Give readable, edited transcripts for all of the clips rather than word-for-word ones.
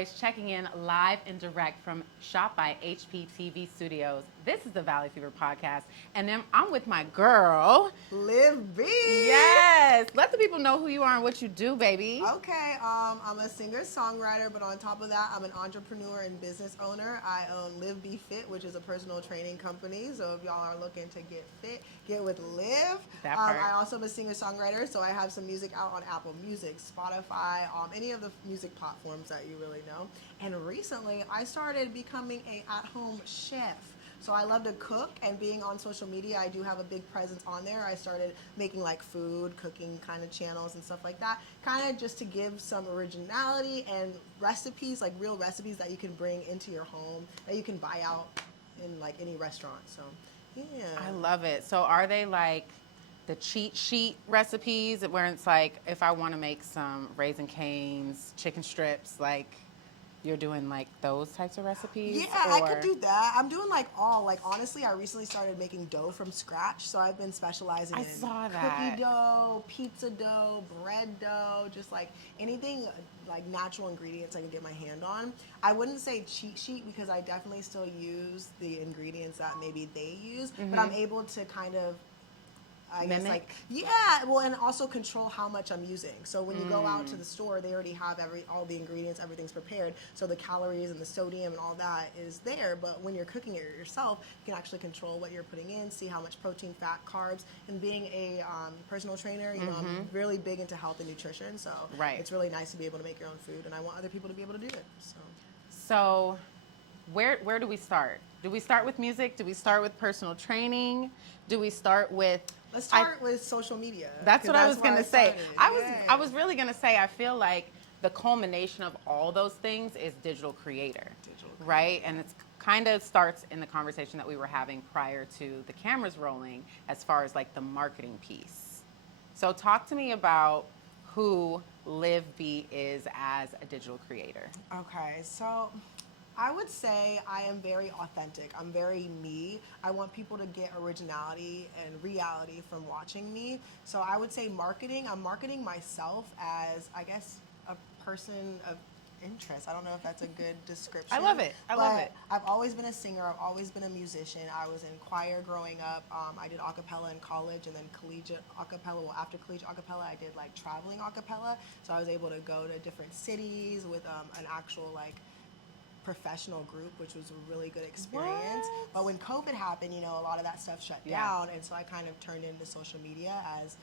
Boys checking in live and direct from Shot by HPTV Studios. This is the Valley Fever podcast, and then I'm with my girl, Liv B. Yes, let the people know who you are and what you do, baby. Okay, I'm a singer-songwriter, but on top of that, I'm an entrepreneur and business owner. I own Liv B Fit, which is a personal training company. So if y'all are looking to get fit, get with Liv. That part. I also am a singer-songwriter, so I have some music out on Apple Music, Spotify, any of the music platforms that you really know. And recently, I started becoming a at-home chef. So I love to cook, and being on social media, I do have a big presence on there. I started making like food, cooking kind of channels and stuff like that, kind of just to give some originality and recipes, like real recipes that you can bring into your home, that you can buy out in like any restaurant. So, yeah. I love it. So are they like the cheat sheet recipes where it's like, if I want to make some Raisin Cane's, chicken strips, like you're doing like those types of recipes? Yeah, I could do that. I'm doing like honestly, I recently started making dough from scratch. So I've been specializing in cookie dough, pizza dough, bread dough, just like anything like natural ingredients I can get my hand on. I wouldn't say cheat sheet because I definitely still use the ingredients that maybe they use, but I'm able to kind of I guess like and also control how much I'm using. So when you go out to the store, they already have all the ingredients, everything's prepared. So the calories and the sodium and all that is there. But when you're cooking it yourself, you can actually control what you're putting in, see how much protein, fat, carbs. And being a personal trainer, you know, I'm really big into health and nutrition. So it's really nice to be able to make your own food, and I want other people to be able to do it. So where do we start? Do we start with music? Do we start with personal training? Do we start with Let's start with social media. That's what I was going to say. I was really going to say, I feel like the culmination of all those things is digital creator, right? And it's kind of starts in the conversation that we were having prior to the cameras rolling as far as like the marketing piece. So talk to me about who Liv B is as a digital creator. Okay, so I would say I am very authentic. I'm very me. I want people to get originality and reality from watching me. So I would say marketing. I'm marketing myself as, I guess, a person of interest. I don't know if that's a good description. I love it. I love it. I've always been a singer. I've always been a musician. I was in choir growing up. I did a cappella in college, and then collegiate a cappella. Well, after collegiate a cappella, I did like traveling a cappella. So I was able to go to different cities with an actual like professional group, which was a really good experience. But when COVID happened, you know, a lot of that stuff shut down, and so I kind of turned into social media as,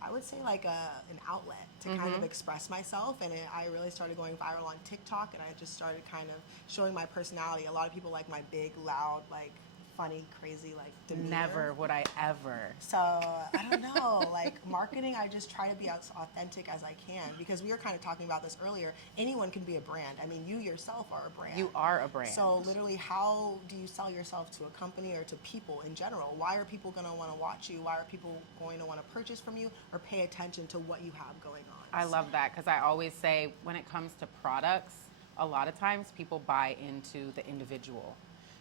I would say, like an outlet to kind of express myself, and I really started going viral on TikTok, and I just started kind of showing my personality. A lot of people like my big, loud, like funny, crazy, like demeanor. Never would I ever. So I don't know, like marketing, I just try to be as authentic as I can, because we were kind of talking about this earlier. Anyone can be a brand. I mean, you yourself are a brand. You are a brand. So literally, how do you sell yourself to a company or to people in general? Why are people going to want to watch you? Why are people going to want to purchase from you or pay attention to what you have going on? I love that, because I always say when it comes to products, a lot of times people buy into the individual.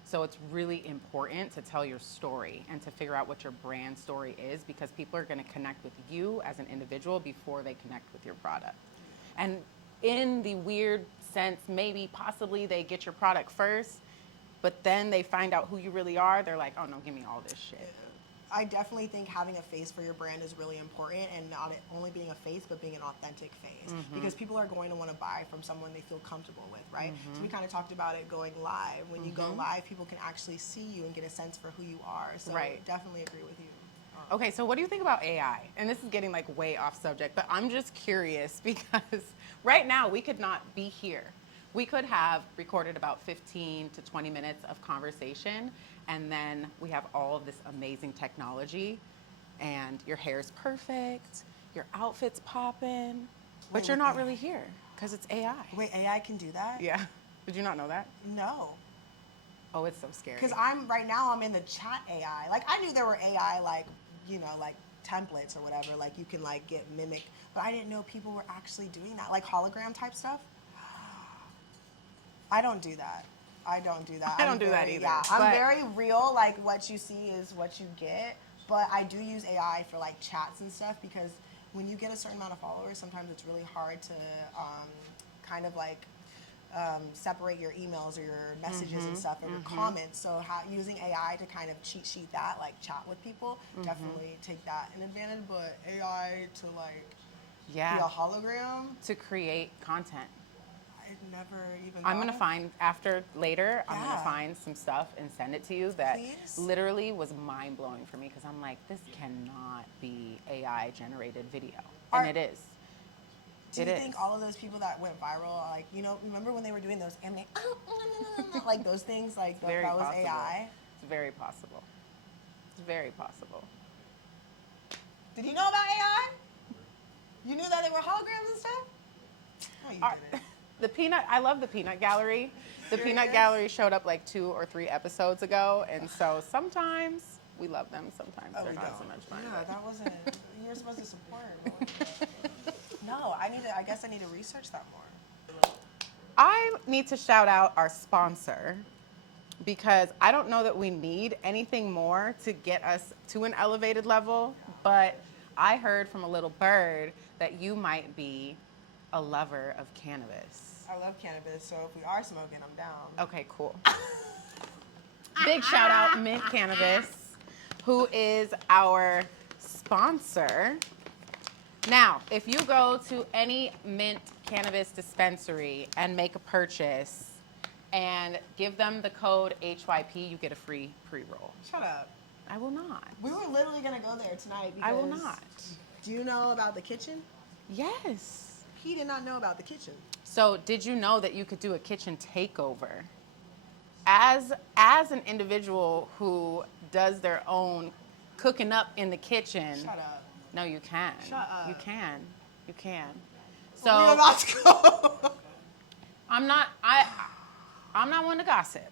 So it's really important to tell your story and to figure out what your brand story is, because people are going to connect with you as an individual before they connect with your product. And in the weird sense, maybe possibly they get your product first, but then they find out who you really are. They're like, oh no, give me all this shit. I definitely think having a face for your brand is really important, and not only being a face, but being an authentic face, because people are going to want to buy from someone they feel comfortable with, right? So we kind of talked about it going live. When you go live, people can actually see you and get a sense for who you are. So definitely agree with you. Okay, so what do you think about AI? And this is getting like way off subject, but I'm just curious because right now we could not be here. We could have recorded about 15 to 20 minutes of conversation, and then we have all of this amazing technology, and your hair's perfect, your outfit's popping, but you're not really here because it's AI. Wait, AI can do that? Yeah. Did you not know that? No. Oh, it's so scary. Because right now I'm in the chat AI. Like, I knew there were AI, like, you know, like templates or whatever, like you can like get mimic, but I didn't know people were actually doing that, like hologram type stuff. I don't do that. I don't do that. I don't do that either. Yeah, I'm very real. Like, what you see is what you get. But I do use AI for like chats and stuff, because when you get a certain amount of followers, sometimes it's really hard to kind of like separate your emails or your messages and stuff or your comments. So using AI to kind of cheat sheet that, like chat with people, definitely take that in advantage. But AI to like be a hologram to create content. I've never even. I'm gonna find later. I'm gonna find some stuff and send it to you that literally was mind blowing for me because I'm like, this cannot be AI generated video, and it is. Do you think all of those people that went viral, like, you know, remember when they were doing those and they, like those things, like that was AI? It's very possible. It's very possible. Did you know about AI? You knew that they were holograms and stuff? Oh, you didn't. I love the Peanut Gallery. The Peanut Gallery showed up like 2 or 3 episodes ago, and so sometimes we love them, sometimes they're not so much fun. Yeah, that wasn't, you were supposed to support. No, I guess I need to research that more. I need to shout out our sponsor because I don't know that we need anything more to get us to an elevated level, but I heard from a little bird that you might be a lover of cannabis. I love cannabis, so if we are smoking, I'm down. Okay, cool. Big shout out Mint Cannabis, who is our sponsor. Now, if you go to any Mint Cannabis dispensary and make a purchase and give them the code HYP, you get a free pre-roll. Shut up. I will not. We were literally going to go there tonight because... I will not. Do you know about the kitchen? Yes. He did not know about the kitchen. So, did you know that you could do a kitchen takeover? As an individual who does their own cooking up in the kitchen... Shut up. No, you can. Shut up. You can. You can. So we're about to go. I'm not one to gossip,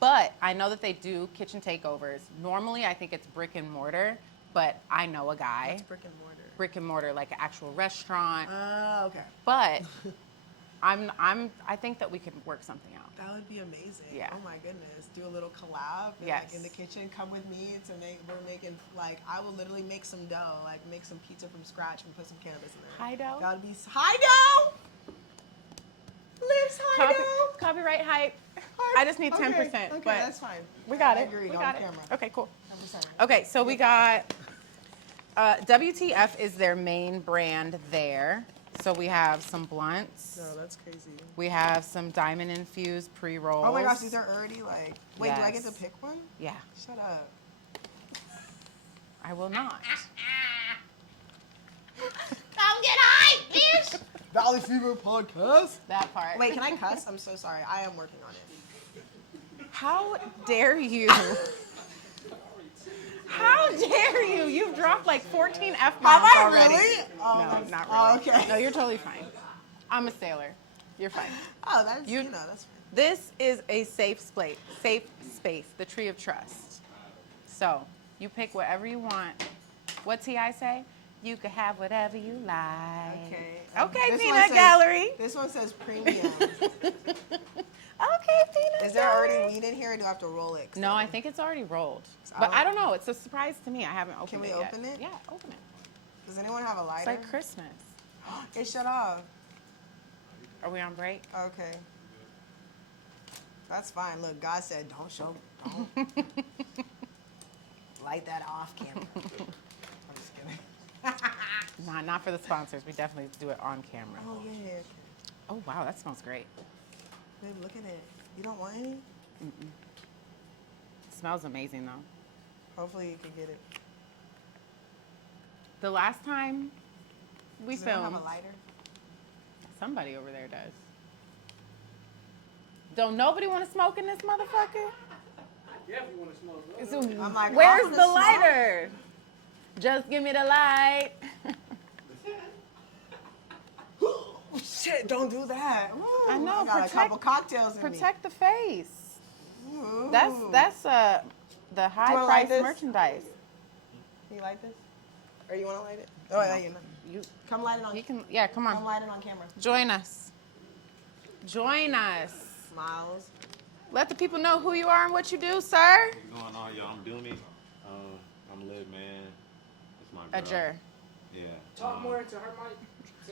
but I know that they do kitchen takeovers. Normally, I think it's brick and mortar, but I know a guy. What's brick and mortar? Brick and mortar, like an actual restaurant. Oh, okay. But I think that we could work something out. That would be amazing. Yeah. Oh my goodness. Do a little collab. And yes. Like in the kitchen, come with me to we're making, like, I will literally make some dough, like make some pizza from scratch and put some cannabis in there. High dough? That would be, high dough! Liv's high dough! Copyright hype. I just need 10%. Okay, but that's fine. We got it. Agreed, we on got it. Camera. Okay, cool. 10%. Okay, so we got, WTF is their main brand there. So we have some blunts. No, that's crazy. We have some diamond infused pre-rolls. Oh my gosh, these are already like, wait, do I get to pick one? Yeah. Shut up. I will not. Come get high, bitch! Valley Fever podcast. That part. Wait, can I cuss? I'm so sorry. I am working on it. How dare you? How dare you? You've dropped like 14 F-bombs already. Really? Oh, no, not really. Oh, okay. No, you're totally fine. I'm a sailor. You're fine. Oh, that's, that's fine. This is a safe space, the tree of trust. So, you pick whatever you want. What T.I. say? You can have whatever you like. Okay. Okay, Peanut Gallery. This one says premium. Okay, Peanut. Is there already weed in here, or do I have to roll it? No, I think it's already rolled. But I don't know. It's a surprise to me. I haven't opened it yet. Can we open it? Yeah, open it. Does anyone have a lighter? It's like Christmas. It shut off. Are we on break? Okay. That's fine. Look, God said, don't light that off camera. I'm just kidding. Nah, not for the sponsors. We definitely do it on camera. Oh, yeah. Okay. Oh, wow. That smells great. Babe, look at it. You don't want any? Mm-mm. It smells amazing, though. Hopefully you can get it. The last time we Does anyone filmed... have a lighter? Somebody over there does. Don't nobody want to smoke in this motherfucker? Yeah, if you want to smoke. I'm like, where's the lighter? Just give me the light. Shit, don't do that. Ooh, I know. I got a couple cocktails in me. Protect the face. Ooh. That's the high price merchandise. You like this? Or you want to light it? Oh, no. You come light it on. You can. Yeah, come on. Come light it on camera. Join us. Join us. Miles. Let the people know who you are and what you do, sir. What's going on, y'all? I'm Doomy. I'm Liv, man. It's my girl. Ajur. Yeah. Talk more into her mic.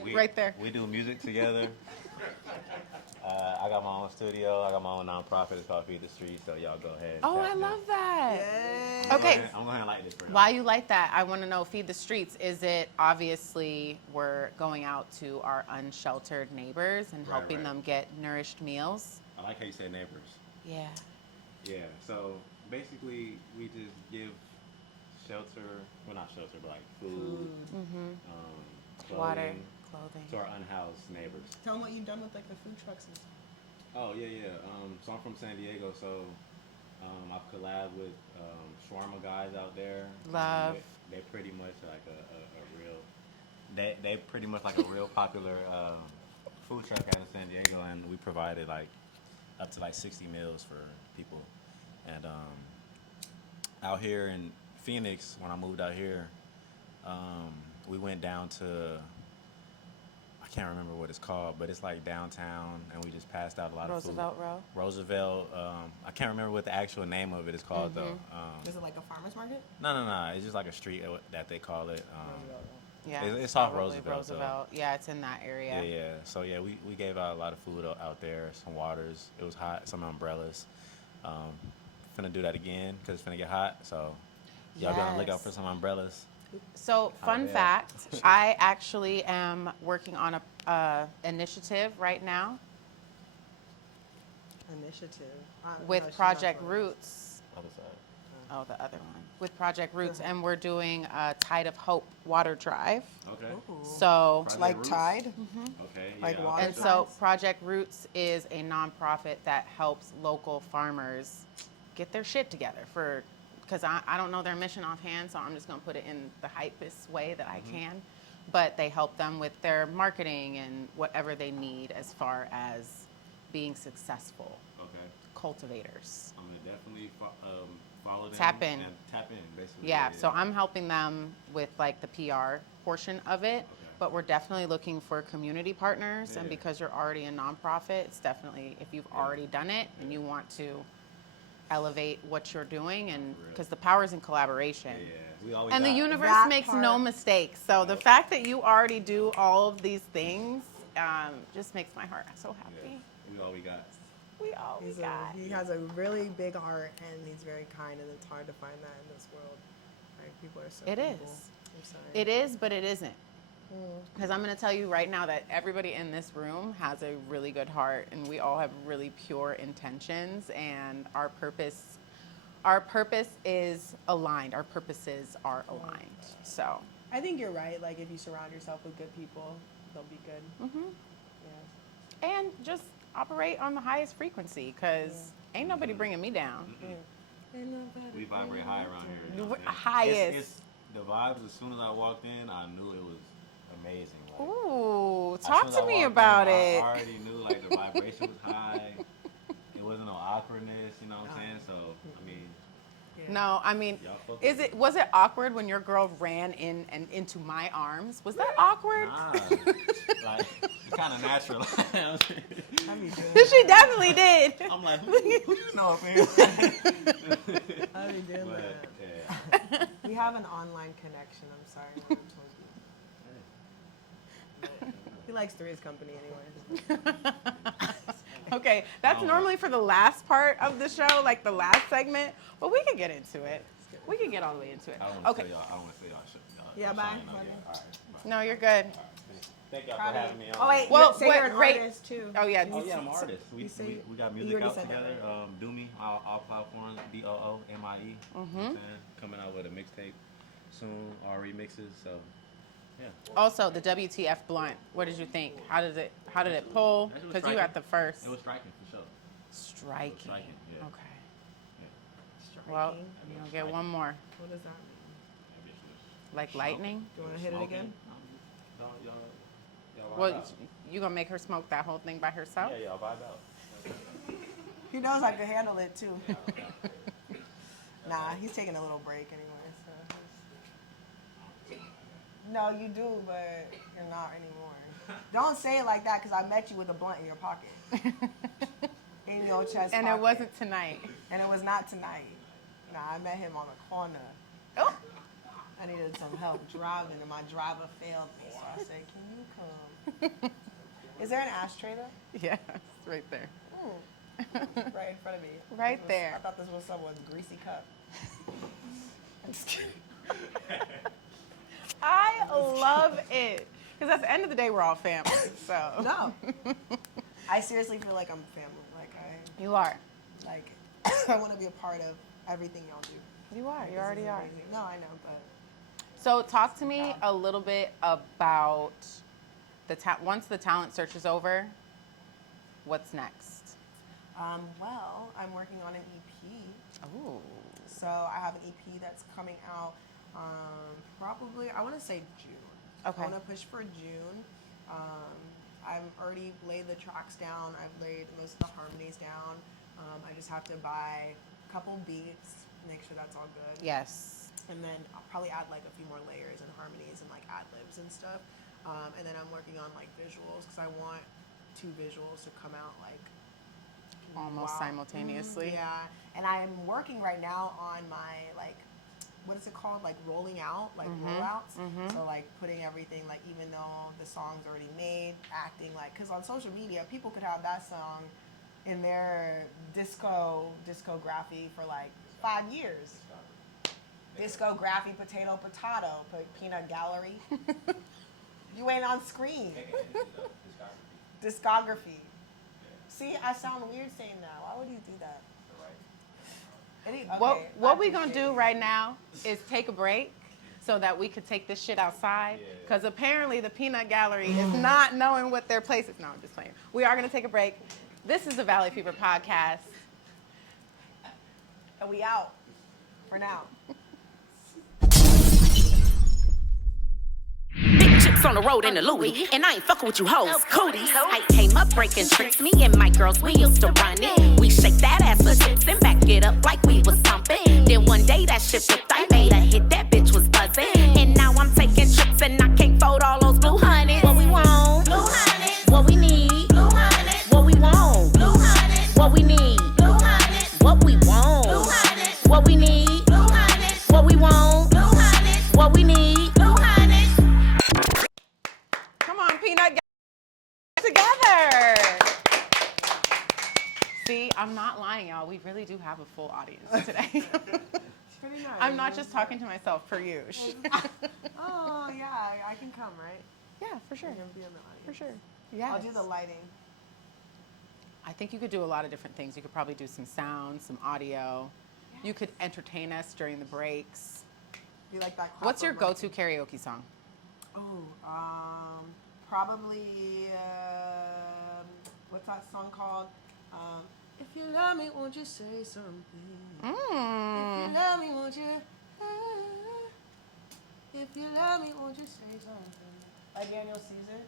We, Right there. We do music together. I got my own studio. I got my own nonprofit. It's called Feed the Streets. So y'all go ahead. Oh, I love that. Yay. Okay. I'm going to like this for now. While you like that, I want to know, Feed the Streets, is it obviously we're going out to our unsheltered neighbors and helping them get nourished meals? I like how you say neighbors. Yeah. Yeah, so basically we just give shelter, well not shelter, but like food, Water, clothing clothing. to our unhoused neighbors. Tell them what you've done with like the food trucks and stuff. Oh yeah. So I'm from San Diego, so I've collabed with shawarma guys out there. Love. They pretty much like a real. They pretty much like a real popular food truck out of San Diego, and we provided like up to like 60 meals for people. And out here in Phoenix, when I moved out here, we went down to, I can't remember what it's called, but it's like downtown, and we just passed out a lot of food. Roosevelt Row? Roosevelt. I can't remember what the actual name of it is called though. Is it like a farmer's market? No. It's just like a street that they call it. Yeah, It's off probably Roosevelt. Yeah, it's in that area. Yeah. So yeah, we gave out a lot of food out there, some waters. It was hot, some umbrellas. Finna do that again because it's finna get hot. So y'all be on the lookout for some umbrellas. So, fun fact, I actually am working on a initiative right now Initiative. with No, she's Project not doing Roots. Other side. Oh, the other one. With Project Roots, and we're doing a Tide of Hope water drive. Okay. this. Ooh. So, Project Like Roots? Tide? Okay. Like yeah, water and I'll- so Project Roots is a nonprofit that helps local farmers get their shit together because I don't know their mission offhand, so I'm just going to put it in the hypest way that I can. But they help them with their marketing and whatever they need as far as being successful Okay. cultivators. I'm gonna definitely follow them. Tap in. And tap in, basically. Yeah, so I'm helping them with like the PR portion of it, Okay. but we're definitely looking for community partners. And Yeah. because you're already a nonprofit, it's definitely, if you've already done it and you want to elevate what you're doing, and because the power is in collaboration. Yeah. We always. And the got- universe That makes no part. mistakes. So the fact that you already do all of these things just makes my heart so Yeah. happy. We all we got. We all we He got. has a really big heart, and he's very kind, and it's hard to find that in this world. Like, people are so It evil. is. I'm sorry. It is, but it isn't. Because I'm going to tell you right now that everybody in this room has a really good heart, and we all have really pure intentions, and our purpose is aligned. Our purposes are aligned. So, I think you're right. Like, if you surround yourself with good people, they'll be good. Yeah. and just operate on the highest frequency, because ain't nobody bringing me down. We vibrate high around here. You know what I'm saying? Highest. It's the vibes. As soon as I walked in, I knew it was amazing. Like, Ooh, as talk soon as to I me walked about in, it. I already knew like the vibration was high. It wasn't no awkwardness. You know what I'm saying? So I mean, No, I mean, Y'all fuck was it awkward when your girl ran in and into my arms? Was that awkward? nah, like it's kind of natural. I'd be doing She definitely did. I'm like, who you know, man? I'd be doing But that. yeah. We have an online connection. I'm sorry. I told you. He likes Three's company anyway. Okay, that's Oh. normally for the last part of the show, like the last segment, but we can get into it. We can get all the way into it. I don't want to Okay. say y'all. I don't want to say y'all. Yeah, bye. All Bye. right. Bye. No, you're good. Thank y'all Proud for of having you. me on. Oh wait, Well, say you're an wait. artist too. Oh, yeah. Oh yeah, I'm an artist. We You say- got you music already out said that, together. Do Me, all platforms. DOOMIE. You know what I'm saying? Coming out with a mixtape soon. All remixes. So yeah. Also, the WTF blunt. What did you think? How did it pull? That shit was Because you were at striking. the first. It was striking for sure. Striking. striking, yeah. Okay. Striking. Well, you'll get one more. What does that mean? Like lightning? Do you want to hit it again? No, y'all Well, vibe out. you gonna make her smoke that whole thing by herself? Yeah, y'all vibe out. He knows I can handle it too. Nah, he's taking a little break anyway. So. No, you do, but you're not anymore. Don't say it like that, because I met you with a blunt in your pocket, in your chest And pocket. it wasn't tonight. And it was not tonight. Nah, I met him on the corner. Oh. I needed some help driving, and my driver failed me. So I said, "Can you come?" Is there an ashtray there? Yes. right there. Right in front of me. Right there. I thought this was someone's greasy cup. I'm just kidding. I love it. Because at the end of the day, we're all family, so. No. I seriously feel like I'm family. You are. Like, I want to be a part of everything y'all do. You are. You already are. No, I know, but. So talk to me a little bit about once the talent search is over, what's next? Well, I'm working on an EP. Ooh. So I have an EP that's coming out probably, I want to say June. Okay. I want to push for June. I've already laid the tracks down. I've laid most of the harmonies down. I just have to buy a couple beats, make sure that's all good. Yes. And then I'll probably add like a few more layers and harmonies and like ad-libs and stuff. And then I'm working on like visuals because I want 2 visuals to come out like almost simultaneously. Yeah. And I'm working right now on my like, what is it called? Like rolling out, like rollouts. So like putting everything, like even though the song's already made, acting like, because on social media, people could have that song in their discography for like 5 years. Discography, potato, peanut gallery. You ain't on screen. Discography. See, I sound weird saying that. Why would you do that? What we gonna do right now is take a break so that we could take this shit outside. Because apparently the peanut gallery is not knowing what their place is. No, I'm just playing. We are gonna take a break. This is the Valley Fever podcast. And we out for now. Big chips on the road in the Louis, and I ain't fucking with you hoes, cooties. I came up breaking tricks, me and my girls, we used to run it. We shake that ass for chips and back it up like we was pumping. Then one day that shit flipped, I made a hit, that bitch was buzzing. And now I'm taking trips and I can't fold all those blue hundreds. What we want, blue hundreds. What we need, blue hundreds. What we want, blue hundreds. What we need, blue hundreds. What we want, blue hundreds. What we need, blue hundreds. What we want, blue hundreds. What we need, blue hundreds. Come on, peanut together. See, I'm not lying, y'all. We really do have a full audience today. Pretty nice. I'm not just talking to myself, for you. Oh, yeah, I can come, right? Yeah, for sure. I can be in the audience. For sure. Yeah. I'll do the lighting. I think you could do a lot of different things. You could probably do some sound, some audio. You could entertain us during the breaks. Be like that. What's your go-to karaoke song? Oh, probably, what's that song called? If you love me, won't you say something? If you love me, won't you? If you love me, won't you say something? By Daniel Caesar?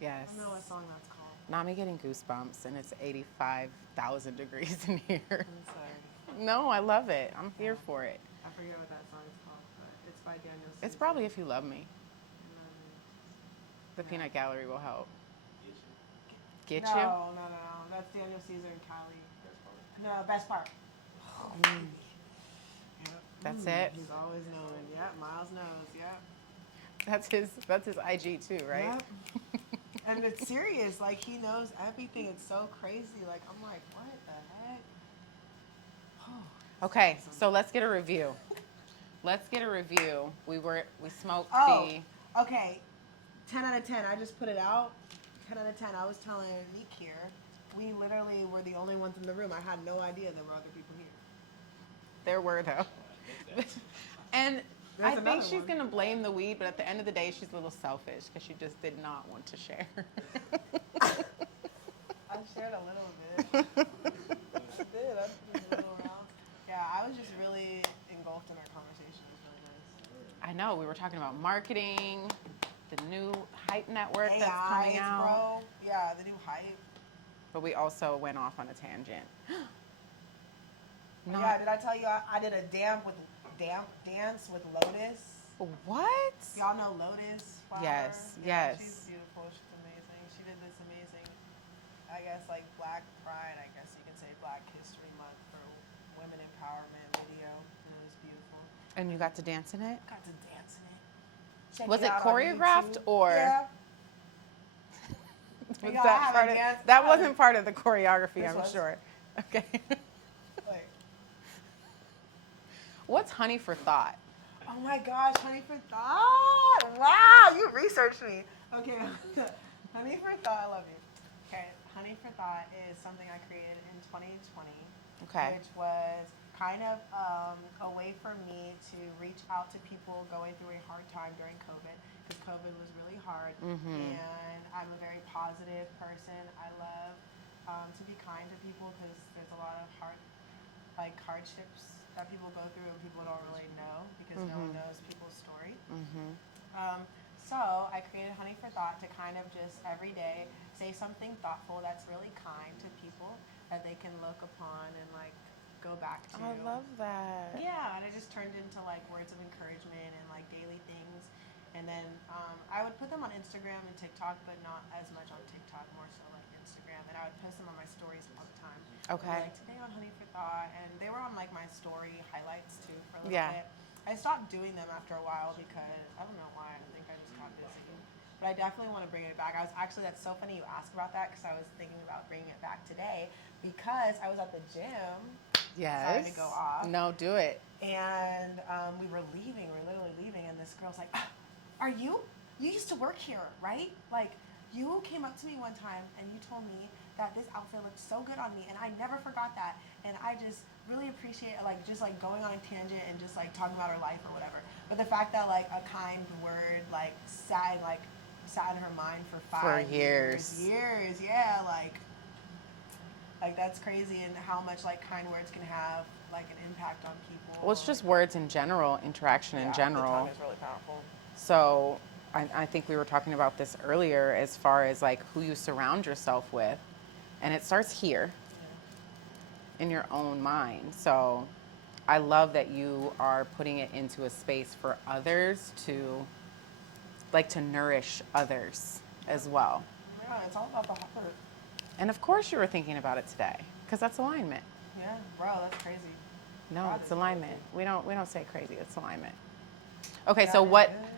Yes. I don't know what song that's called. Now I'm getting goosebumps, and it's 85,000 degrees in here. I'm sorry. No, I love it. I'm here for it. I forget what that song is called, but it's by Daniel Caesar. It's probably If You Love Me. The Peanut Gallery will help. Get you? No. That's Daniel Caesar and Cali. No, Best Part. Oh, yep. That's it? He's always knowing. Yep, Miles knows. Yep. That's his IG too, right? Yep. And it's serious. Like, he knows everything. It's so crazy. Like, I'm like, what the heck? Okay, so let's get a review. We smoked Okay. 10 out of 10. I just put it out. 10 out of 10. I was telling Nique here, we literally were the only ones in the room. I had no idea there were other people here. There were, though. And There's I think another she's one. going to blame the weed, but at the end of the day, she's a little selfish because she just did not want to share. I shared a little bit. I did. I just a little around. Yeah, I was just really engulfed in our conversation. It was really nice. I know. We were talking about marketing, the new Hype network that's AI, coming out. bro. Yeah, the new Hype. But we also went off on a tangent. Yeah, did I tell you I did a dance with Lotus? What? Y'all know Lotus Flower? Yes, Yeah, yes. She's beautiful. She's amazing. She did this amazing, I guess, like Black Pride, I guess you can say Black History Month for women empowerment video. And it was beautiful. And you got to dance in it? Got to dance in it. Check Was it out on choreographed YouTube. or? Yeah. Was Yo, I that haven't part of, danced- that I wasn't haven't- part of the choreography, This I'm was. sure. Okay. Like, What's honey for thought? oh my gosh, honey for thought. Wow, you researched me. Okay, honey for thought, I love you. Okay, honey for thought is something I created in 2020, Okay. which was kind of a way for me to reach out to people going through a hard time during COVID, because COVID was really hard. And I'm a very positive person. I love to be kind to people, because there's a lot of hardships that people go through and people don't really know, because no one knows people's story. So I created Honey for Thought to kind of just every day say something thoughtful that's really kind to people that they can look upon and like go back to. I love that. Yeah, and it just turned into like words of encouragement and like daily things. And then I would put them on Instagram and TikTok, but not as much on TikTok, more so like Instagram. And I would post them on my stories all the time. Okay. Like today on Honey for Thought, and they were on like my story highlights too for a little Yeah. bit. I stopped doing them after a while because I don't know why. I think I just got busy. But I definitely want to bring it back. That's so funny you asked about that, because I was thinking about bringing it back today, because I was at the gym. Yes. Sorry to go off. No, do it. And we were literally leaving, and this girl's like, are you used to work here, right? Like, you came up to me one time and you told me that this outfit looked so good on me, and I never forgot that. And I just really appreciate it, like just like going on a tangent and just like talking about her life or whatever. But the fact that like a kind word like sat in her mind for 5 years. Yeah, like that's crazy, and how much like kind words can have like an impact on people. Well, it's just words in general, interaction in The general. tongue is really powerful. So I think we were talking about this earlier as far as like who you surround yourself with. And it starts here in your own mind. So I love that you are putting it into a space for others to nourish others as well. Yeah, it's all about the heart. And of course you were thinking about it today, because that's alignment. Yeah, bro, that's crazy. No, God it's is alignment. crazy. We don't say crazy, it's alignment. Okay, God so is what good.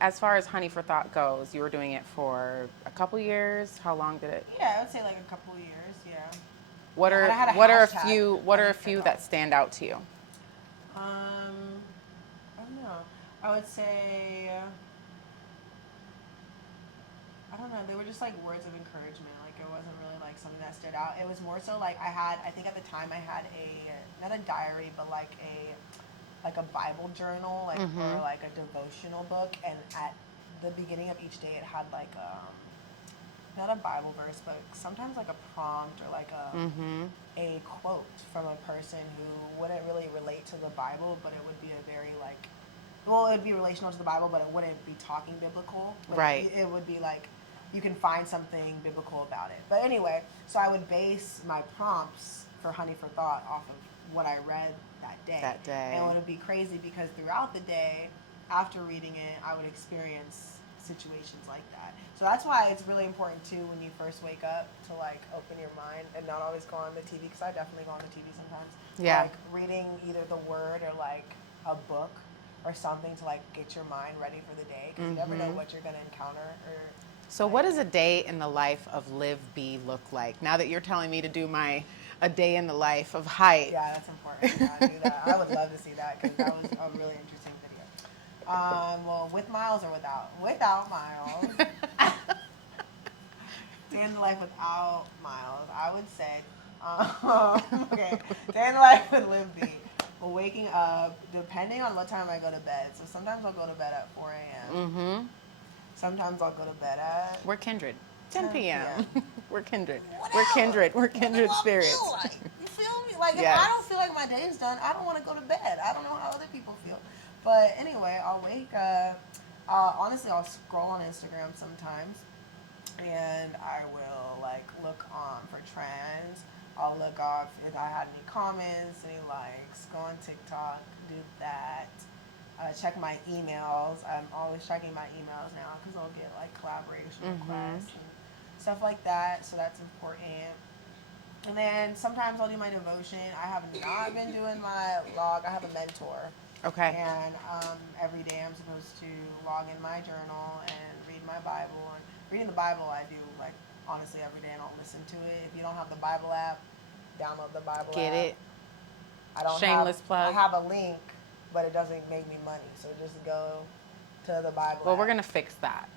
as far as Honey for Thought goes, you were doing it for a couple years. How long did it? Yeah, I would say like a couple of years. Yeah. What And are I had a what are a hashtag, few what are a Honey for few Thought. that stand out to you? I don't know. I would say, I don't know. They were just like words of encouragement. Like it wasn't really like something that stood out. It was more so like I think at the time I had not a diary, but like a Bible journal, like or like a devotional book. And at the beginning of each day, it had like not a Bible verse, but sometimes like a prompt or like a quote from a person who wouldn't really relate to the Bible, but it would be a very like, well, it'd be relational to the Bible, but it wouldn't be talking biblical. But Right. It would be like, you can find something biblical about it. But anyway, so I would base my prompts for Honey for Thought off of what I read that day. And it would be crazy because throughout the day, after reading it, I would experience situations like that. So that's why it's really important too when you first wake up to like open your mind and not always go on the TV, because I definitely go on the TV sometimes. Yeah. Like reading either the Word or like a book or something to like get your mind ready for the day, because you never know what you're gonna encounter. Or So what does a day in the life of Liv B look like? Now that you're telling me to do a day in the life of height. Yeah, that's important. Yeah, do that. I would love to see that, because that was a really interesting video. Well, with Miles or without? Without Miles. Day in the life without Miles, I would say. Okay, day in the life with Liv B. Waking up, depending on what time I go to bed. So sometimes I'll go to bed at 4 a.m. Sometimes I'll go to bed at... We're kindred. 10 p.m. p.m. We're kindred. Whatever. We're kindred spirits. You feel me? Like, if Yes. I don't feel like my day is done, I don't want to go to bed. I don't know how other people feel. But anyway, I'll wake up. Honestly, I'll scroll on Instagram sometimes, and I will like look on for trends. I'll look off if I had any comments, any likes. Go on TikTok, do that. Check my emails. I'm always checking my emails now, because I'll get like collaboration requests and stuff like that. So that's important. And then sometimes I'll do my devotion. I have not been doing my log. I have a mentor. Okay. And every day I'm supposed to log in my journal and read my Bible. And reading the Bible I do like honestly every day and I'll listen to it. If you don't have the Bible app, download the Bible app. Get it? I don't Shameless plug. I have a link, but it doesn't make me money. So just go to the Bible Well, app. we're gonna fix that.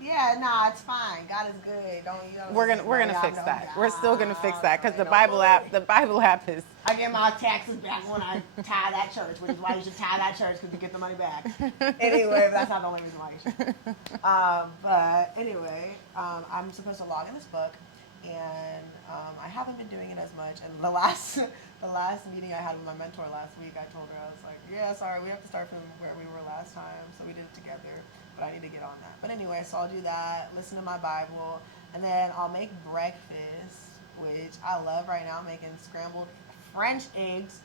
Yeah, nah, it's fine. God is good. You don't We're gonna fix that. We're still gonna fix that because the Bible app is. I get my taxes back when I tie that church, which is why you should tie that church because you get the money back. Anyway, that's not the only reason why you should. But anyway, I'm supposed to log in this book, and I haven't been doing it as much. And the last meeting I had with my mentor last week, I told her, I was like, yeah, sorry, we have to start from where we were last time, so we did it together. But I need to get on that. But anyway, so I'll do that, listen to my Bible, and then I'll make breakfast, which I love right now. I'm making scrambled French eggs.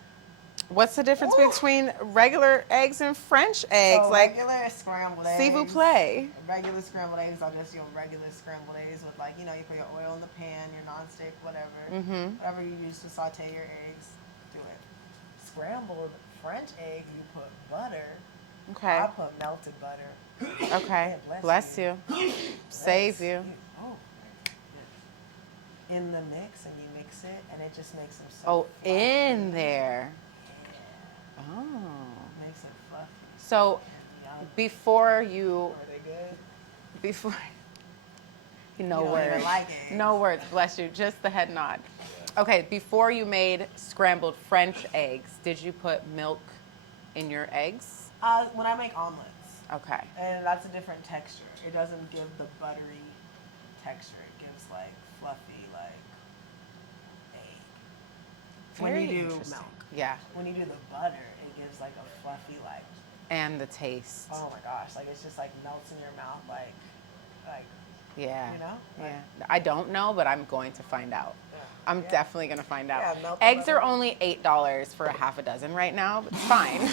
What's the difference between regular eggs and French eggs? So like regular scrambled eggs. s'il vous plaît. Regular scrambled eggs are just your regular scrambled eggs with you put your oil in the pan, your nonstick, whatever. Mm-hmm. Whatever you use to saute your eggs, do it. Scrambled French egg, you put butter. Okay. I put melted butter. Okay. Bless you. Save you. Oh, in the mix, and you mix it, and it just makes them so Oh, in there. Yeah. Oh. Makes it fluffy. So And before you, are they good? before, no You don't words. even like eggs. No words. Bless you. Just the head nod. Okay. Before you made scrambled French eggs, did you put milk in your eggs? When I make omelets. Okay. And that's a different texture. It doesn't give the buttery texture. It gives like fluffy, like egg. When Very you do interesting. milk. Yeah. When you do the butter, it gives like a fluffy, like, And the taste. oh my gosh, like it's just like melts in your mouth, like, Yeah. you know? Yeah. I don't know, but I'm going to find out. I'm Yeah. definitely going to find out. Yeah, melt the Eggs butter. are only $8 for a half a dozen right now, but it's fine.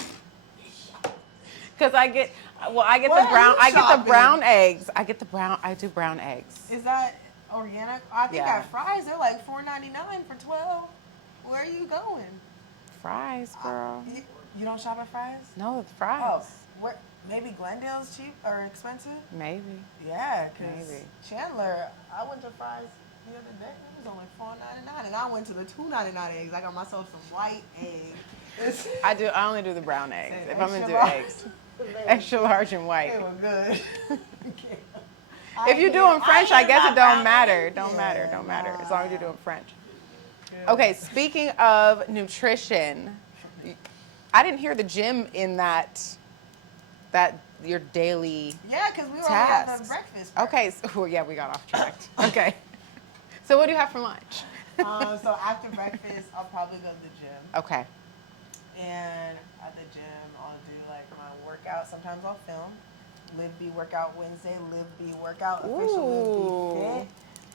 Because I get Where are the you shopping? brown eggs. I do brown eggs. Is that organic? I think Yeah. at Fry's, they're like $4.99 for 12. Where are you going? Fries, girl. You don't shop at Fry's? No, it's fries. Oh, where, maybe Glendale's cheap or expensive? Maybe. Yeah, because Maybe. Chandler, I went to Fry's the other day. It was only $4.99, and I went to the $2.99 eggs. I got myself some white eggs. I only do the brown eggs. Say If I'm gonna extra do large. eggs, extra large and They white. were good. If you do them French, I guess it don't matter. Yeah, Don't matter. As long as you're doing French. Yeah. Okay, speaking of nutrition, I didn't hear the gym in that your daily Yeah, because we were only at the tasks. breakfast. Okay, so yeah, we got off track. Okay. So what do you have for lunch? So after breakfast, I'll probably go to the gym. Okay. And at the gym, I'll do like my workout. Sometimes I'll film. Liv B Workout Wednesday. Liv B Workout. Official Liv B Fit.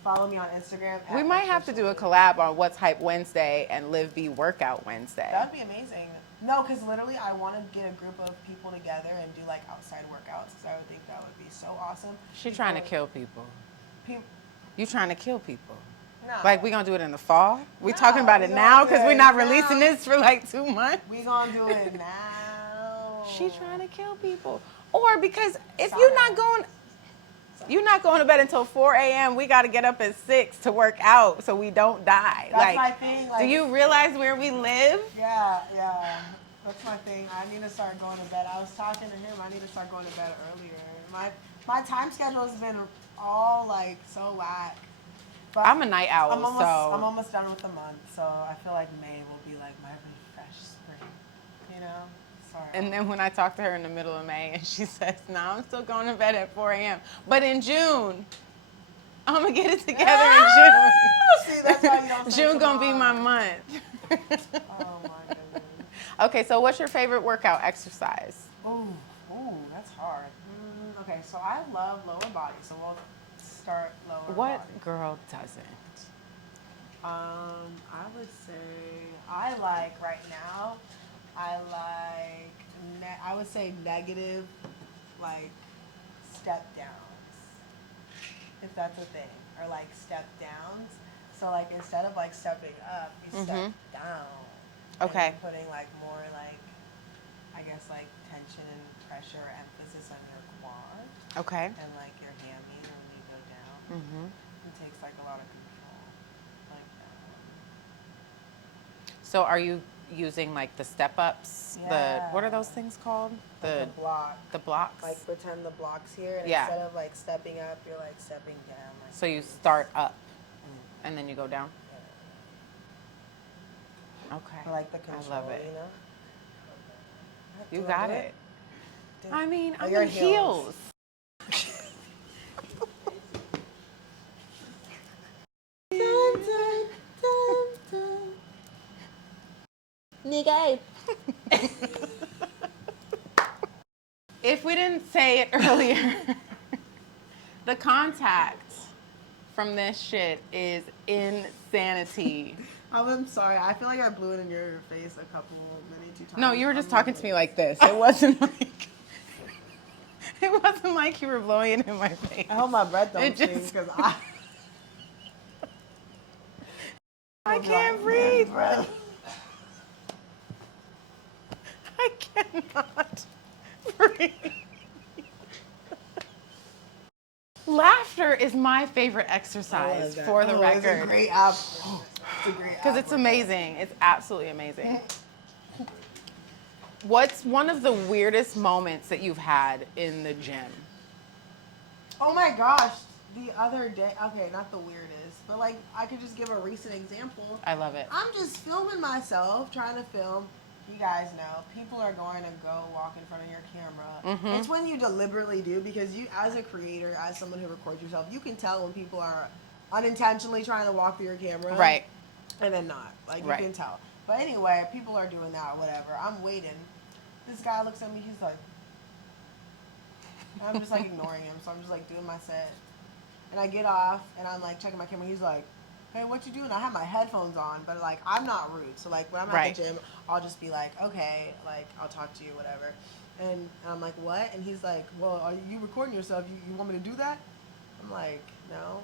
Follow me on Instagram. We might have to do a collab on What's Hype Wednesday and Liv B Workout Wednesday. That would be amazing. No, because literally I want to get a group of people together and do like outside workouts because I would think that would be so awesome. She trying to kill people. People, You trying to kill people. no. Like we gonna do it in the fall? We No, talking about we it gonna now do because it we're not now. releasing this for like 2 months. We gonna do it now. She trying to kill people. Or because if you're not going to bed until 4 a.m., we got to get up at 6 to work out so we don't die. That's my thing. Do Like, you realize where we live? Yeah. That's my thing. I need to start going to bed. I was talking to him. I need to start going to bed earlier. My time schedule has been all like so whack. But I'm a night owl, I'm so almost done with the month, so I feel like May will be like my refresh spring. You know? Sorry. And then when I talk to her in the middle of May and she says, "No, I'm still going to bed at 4 a.m. But in June, I'm gonna get it together in June. See, that's why you don't say June gonna be tomorrow. my month." Oh my goodness. Okay, so what's your favorite workout exercise? Ooh, that's hard. Okay, so I love lower body, so we'll start lower What body. girl doesn't? I would say I like right now. I would say negative, like step downs, if that's a thing, or like step downs. So like instead of like stepping up, you step down. And Okay. you're putting like more like I guess, like tension and pressure or emphasis on your quad Okay. and like your hammy when you go down. Mm-hmm. It takes like a lot of control. Like So are you using like the step ups? Yeah. What are those things called? the block. The blocks. Like pretend the block's here, and Yeah. instead of like stepping up, you're like stepping down. Like So you this. start up and then you go down. Okay. I like the control, I love it. you know? You Do I got do it. Do- I mean, Oh, I'm your in heels. Dun, dun, dun, dun. Nique. If we didn't say it earlier, the contact from this shit is insanity. I'm sorry. I feel like I blew it in your face many times. No, you were just talking to me like this. It wasn't like it wasn't like you were blowing it in my face. I hope my breath don't It sting just- because I can't breathe. I cannot breathe. Laughter is my favorite exercise, for the It's a record. great app. It's a great Because it's amazing. It's absolutely amazing. What's one of the weirdest moments that you've had in the gym? Oh my gosh. The other day, okay, not the weirdest, but like I could just give a recent example. I love it. I'm just filming myself, trying to film. You guys know, people are going to go walk in front of your camera. Mm-hmm. It's when you deliberately do, because you, as a creator, as someone who records yourself, you can tell when people are unintentionally trying to walk through your camera. Right. And then not. Like, you Right. can tell. But anyway, people are doing that, whatever. I'm waiting. This guy looks at me, he's like, and I'm just like ignoring him, so I'm just like doing my set. And I get off, and I'm like checking my camera. He's like, hey, what you doing? I have my headphones on, but like I'm not rude. So like when I'm at Right. the gym, I'll just be like, okay, like I'll talk to you, whatever. And I'm like, what? And he's like, well, are you recording yourself? You want me to do that? I'm like, no,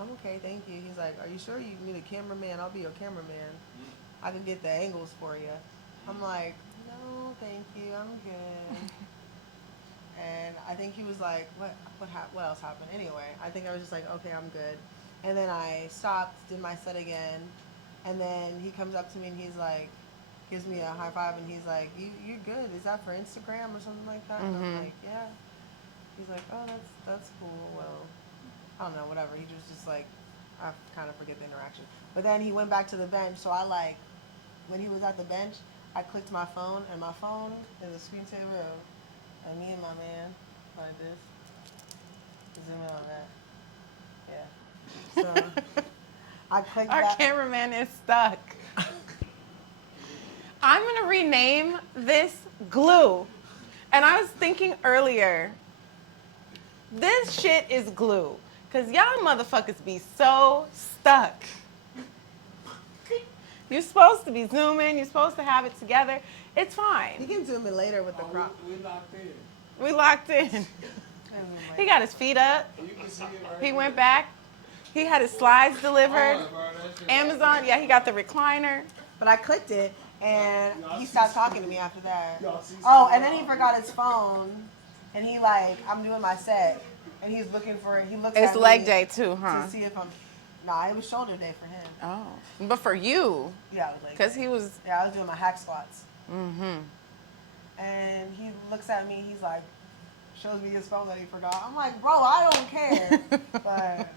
I'm okay, thank you. He's like, are you sure you need a cameraman? I'll be your cameraman. I can get the angles for you. I'm like, no, thank you, I'm good. And I think he was like, what else happened? Anyway, I think I was just like, okay, I'm good. And then I stopped, did my set again, and then he comes up to me and he's like, gives me a high five, and he's like, you're good. Is that for Instagram or something like that? And I'm like, yeah. He's like, oh, that's cool. Well, I don't know, whatever. He was just like, I kind of forget the interaction. But then he went back to the bench, so I like, when he was at the bench, I clicked my phone, and my phone is a screensaver of me and my man, like this. Zoom in on that. Yeah. So I clicked Our that. cameraman is stuck. I'm going to rename this glue. And I was thinking earlier, this shit is glue. Because y'all motherfuckers be so stuck. You're supposed to be zooming. You're supposed to have it together. It's You fine. can zoom in later with the crop. We locked in. We locked in. He got his feet up. You can see it right He here. went back. He had his slides delivered. Oh, bro, that shit- Amazon, yeah, he got the recliner. But I clicked it, and he stopped talking to me after that. Y'all see Oh, something? and then he forgot his phone, and he like, I'm doing my set, and he's looking for it. He looks It's at leg me day too, huh? to see if I'm. Nah, it was shoulder day for him. Oh, but for you, Yeah, it was leg because day. he was. Yeah, I was doing my hack squats. Mm-hmm. And he looks at me, he's like, shows me his phone that he forgot. I'm like, bro, I don't care. But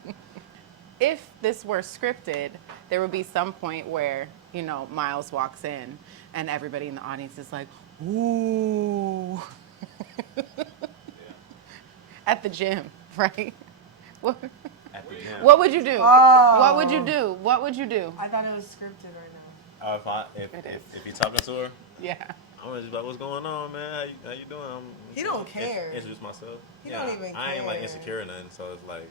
If this were scripted, there would be some point where, you know, Miles walks in and everybody in the audience is like, ooh. At the gym, right? What, At the gym. what would you do? Oh. What would you do? What would you do? I thought it was scripted right now. If you talking to her, Yeah. I'm gonna just be like, what's going on, man? How you doing? He don't care. Introduce myself. He don't even I ain't like care. insecure or nothing, so it's like,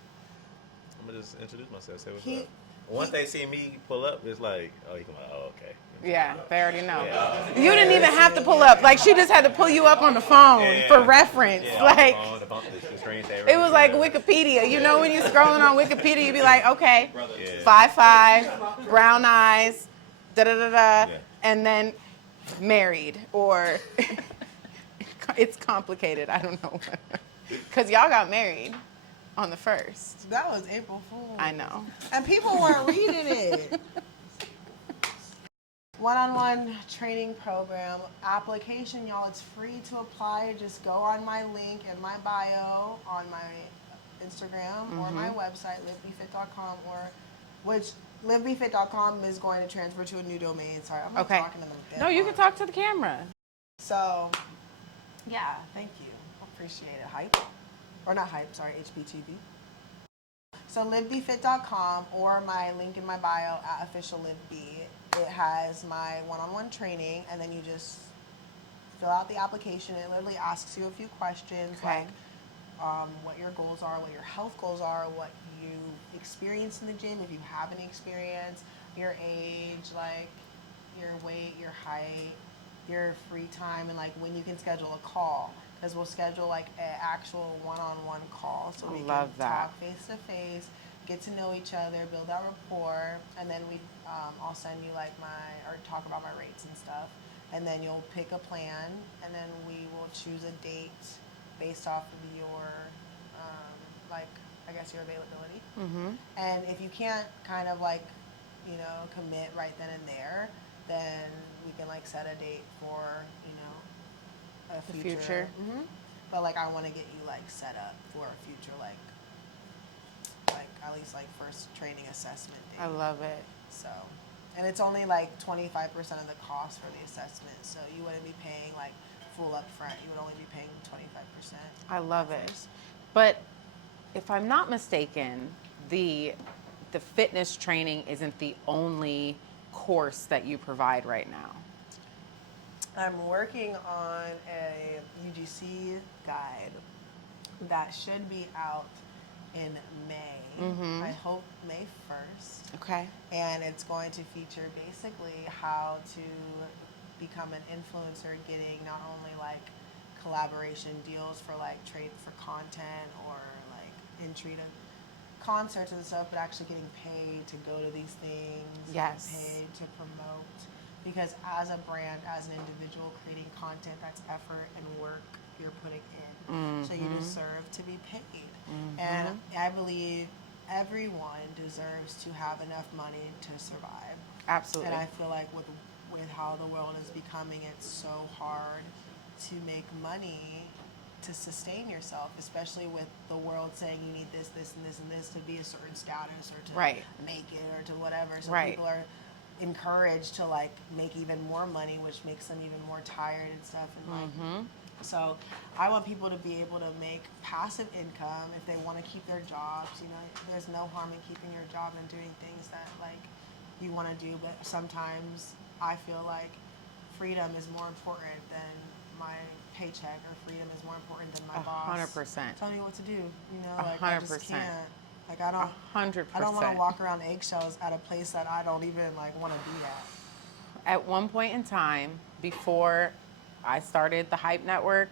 I'm gonna just introduce myself, say what's He- up. Once they see me pull up, it's like, oh, you come out, oh, okay. Yeah, they already know. Yeah. You didn't even have to pull up. Like, she just had to pull you up on the phone Yeah. for reference. Yeah, Like, on the phone, the screensaver. it was like Yeah. Wikipedia. You know when you're scrolling on Wikipedia, you be like, okay, Yeah. 5'5", brown eyes, da-da-da-da, Yeah. and then married or It's complicated. I don't know. Because y'all got married on the 1st. That was April Fool's. I know. And people weren't reading it. One-on-one training program application, y'all. It's free to apply. Just go on my link in my bio on my Instagram or my website, livbfit.com, or which livbfit.com is going to transfer to a new domain. Sorry, I'm not talking to them. No, you can talk to the camera. So, yeah, thank you. Appreciate it. Hype. Or not hype, sorry, HPTV. So livbfit.com or my link in my bio at @officiallivb. It has my one-on-one training, and then you just fill out the application. It literally asks you a few questions like what your goals are, what your health goals are, what you experience in the gym, if you have any experience, your age, like your weight, your height, your free time, and like when you can schedule a call. Because we'll schedule like an actual one-on-one call, so we can talk face to face, get to know each other, build that rapport, and then I'll send you like or talk about my rates and stuff, and then you'll pick a plan, and then we will choose a date based off of your your availability. And if you can't kind of like commit right then and there, then we can like set a date for a future. But like I want to get you like set up for a future like at least like first training assessment date. I love it. So, and it's only like 25% of the cost for the assessment, so you wouldn't be paying like full up front. You would only be paying 25%. I love it. But if I'm not mistaken, the fitness training isn't the only course that you provide right now. I'm working on a UGC guide that should be out in May. I hope May 1st. Okay. And it's going to feature basically how to become an influencer, getting not only like collaboration deals for like trade for content or like entry to concerts and stuff, but actually getting paid to go to these things. Yes. Paid to promote. Because as a brand, as an individual creating content, that's effort and work you're putting in. So you deserve to be paid. And I believe everyone deserves to have enough money to survive. Absolutely. And I feel like with how the world is becoming, it's so hard to make money to sustain yourself, especially with the world saying you need this, this, and this, and this to be a certain status or to make it or to whatever. So people are encouraged to like make even more money, which makes them even more tired and stuff. And so I want people to be able to make passive income if they want to keep their jobs. There's no harm in keeping your job and doing things that like you want to do, but sometimes I feel like freedom is more important than my paycheck, or freedom is more important than my boss 100%. telling me what to do. 100%. I just can't. Like I don't 100%. I don't want to walk around eggshells at a place that I don't even like want to be at. At one point in time, before I started the Hype Network,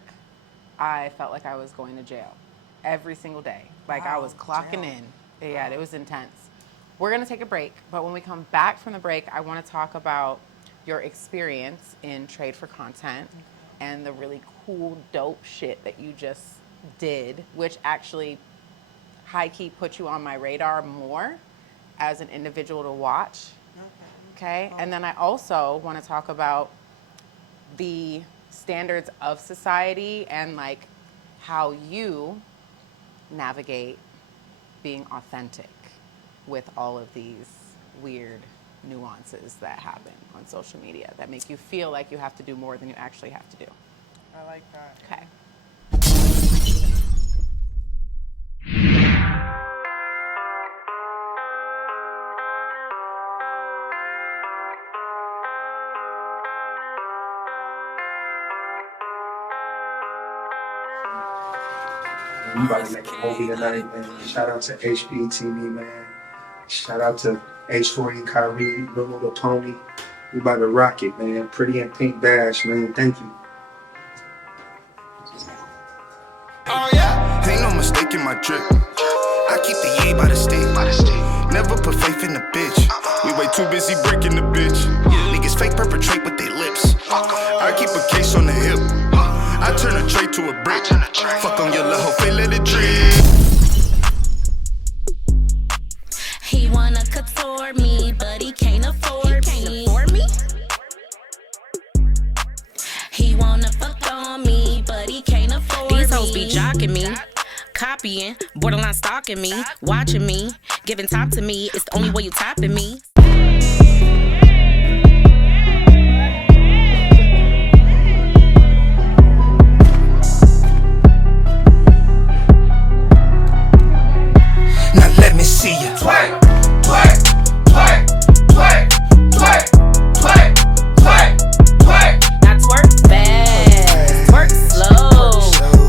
I felt like I was going to jail every single day. Like I was clocking in. Yeah, it was intense. We're gonna take a break, but when we come back from the break, I want to talk about your experience in trade for content and the really cool, dope shit that you just did, which actually high-key put you on my radar more as an individual to watch. Okay? And then I also want to talk about the standards of society and like how you navigate being authentic with all of these weird nuances that happen on social media that make you feel like you have to do more than you actually have to do. I like that. Okay. We about to make a movie tonight, man. Shout out to HPTV, man. Shout out to H40 Kyrie, Lil the Pony. We about to rock it, man. Pretty in Pink Dash, man. Thank you. Oh yeah, ain't no mistake in my drip. I keep the yay by the stick. Never put faith in the bitch. We way too busy breaking the bitch. Niggas fake perpetrate with their lips. I keep a case on the hip. I turn a tray to a brick. Fuck on your little hoe, feel let it drip. He wanna couture me, but he can't afford me. He wanna fuck on me, but he can't afford me. These hoes be jocking me, copying, borderline stalking me, watching me, giving top to me. It's the only way you topping me. Now let me see ya. Twerk, twerk, twerk, twerk, twerk, twerk, twerk, twerk. Now twerk fast, twerk slow,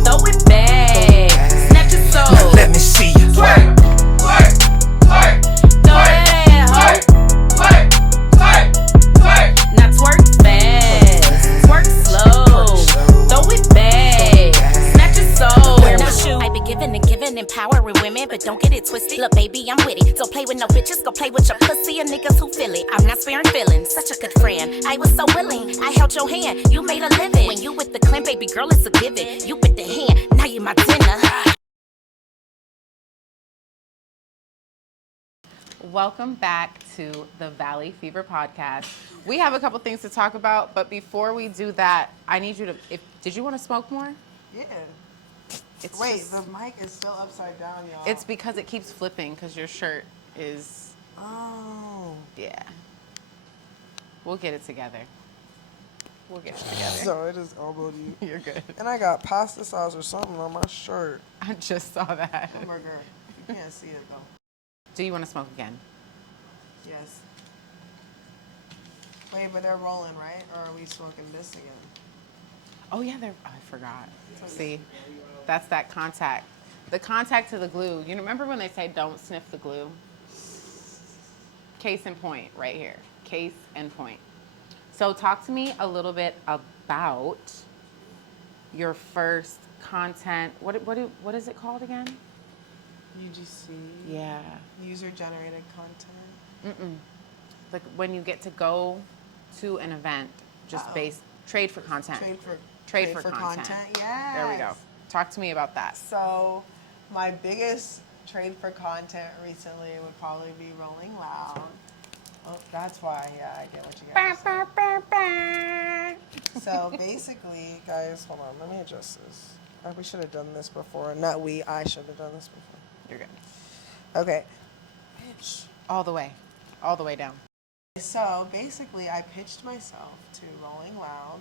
throw it back, snatch your soul. Now let me see ya. Twerk, twerk, twerk, Throw that hoe. twerk, twerk, twerk. Now twerk fast, twerk slow, throw it back, snatch your soul. Now shoot. I be giving and giving, empowering women, but don't get it twisted. Look, baby, I'm with it. Don't play with no bitches, go play with your pussy and niggas who feel it. I'm not sparing feelings, such a good friend. I was so willing, I held your hand, you made a living. When you with the clan, baby girl, it's a given. You with the hand, now you my dinner. Welcome back to the Valley Fever podcast. We have a couple things to talk about, but before we do that, I need you to, did you want to smoke more? Yeah. It's Wait, just- the mic is still upside down, y'all. It's because it keeps flipping because your shirt is, Oh. yeah. We'll get it together. We'll get it together. So it just elbowed you. You're good. And I got pasta sauce or something on my shirt. I just saw that. Hamburger. You can't see it though. Do you want to smoke again? Yes. Wait, but they're rolling, right? Or are we smoking this again? Oh yeah, I forgot. See, that's that contact. The contact to the glue. You remember when they say don't sniff the glue? Case in point right here. Case in point. So talk to me a little bit about your first content. What is it called again? UGC. Yeah. User generated content. Like when you get to go to an event, just trade for content. Trade for content. Yes. There we go. Talk to me about that. So my biggest trade for content recently would probably be Rolling Loud. Oh, that's why. Yeah, I get what you guys are saying. So basically, guys, hold on. Let me adjust this. We should have done this before. Not we. I should have done this before. You're good. Okay. Pitch. All the way down. So basically, I pitched myself to Rolling Loud.